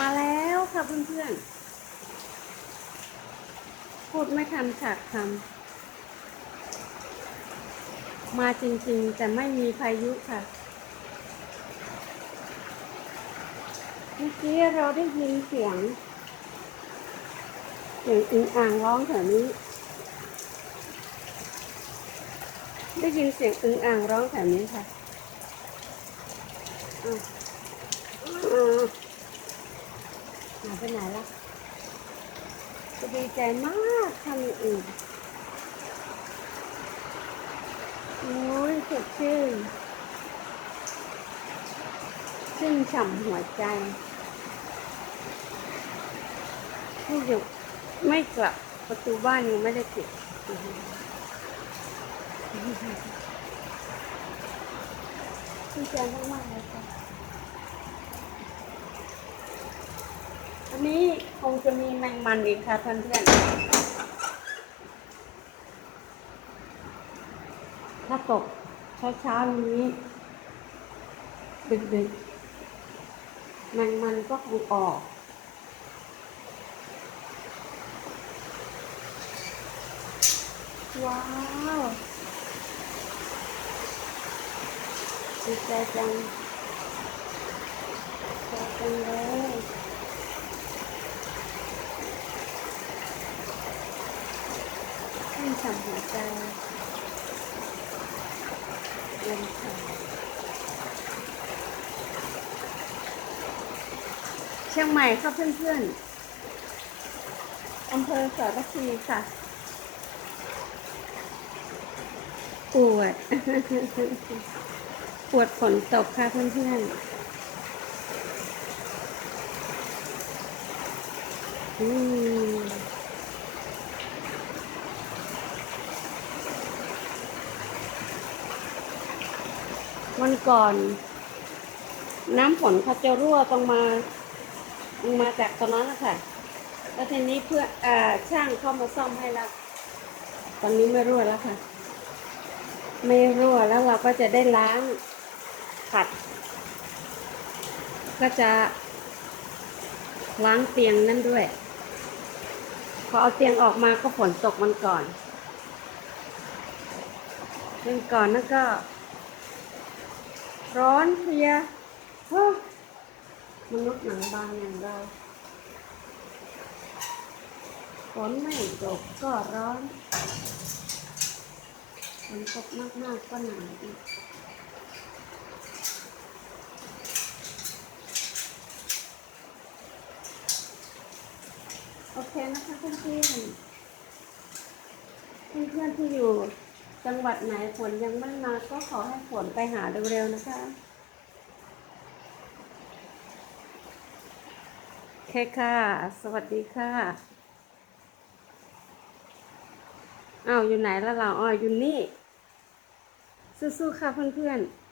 มาแล้วค่ะเพื่อนๆ พูดไม่ทันขาดคำมาจริงๆ แต่ไม่มีพายุค่ะ เมื่อกี้เราได้ยินเสียง เสียงอึงอ่างร้องแถวนี้ ได้ยินเสียงอึงอ่างร้องแถวนี้ค่ะอ้า หายไปไหนละจะดีใจมากทำอย่างอื่นโอ้ยสดชื่นชื่นฉ่ำหัวใจไม่หยุดไม่กลับประตูบ้านยังไม่ได้ปิดดีใจมากๆเลยค่ะ อันนี้คงจะมีแมงมันอีกค่ะเพื่อนๆถ้าตกเช้าเช้าๆนี้ ดึกๆแมงมันก็คงออกว้าวดีใจจังดีใจจังเลยชื่น ฉ่ำหัวใจเย็นฉ่ำเชียงใหม่ค่ะเพื่อนๆอำเภอสารพีค่ะปวด ปวดฝนตกค่ะเพื่อนๆอืม วันก่อน น้ำฝนเขาจะรั่วตรงมาลงมาจากตรงนั้นนะคะแล้วทีนี้เพื่ออช่างเข้ามาซ่อมให้แล้วตอนนี้ไม่รั่วแล้วค่ะ ไม่รั่วแล้วเราก็จะได้ล้างขัด ก็จะล้างเตียงนั่นด้วย พอเอาเตียงออกมาก็ฝนตกมันก่อนมันก่อนนั่นก็ ร้อนเพลียมนุษย์หนังบางอย่างเราฝนไม่ตกก็ร้อนฝนตกมากๆก็หนาวอีกโอเคนะคะเพื่อนๆเพื่อนๆที่อยู่ จังหวัดไหนฝนยังไม่มาก็ขอให้ฝนไปหาเร็วๆนะคะโอเคค่ะ สวัสดีค่ะอ้าวอยู่ไหนแล้วเราอ๋ออยู่นี่ สู้ๆค่ะเพื่อนๆ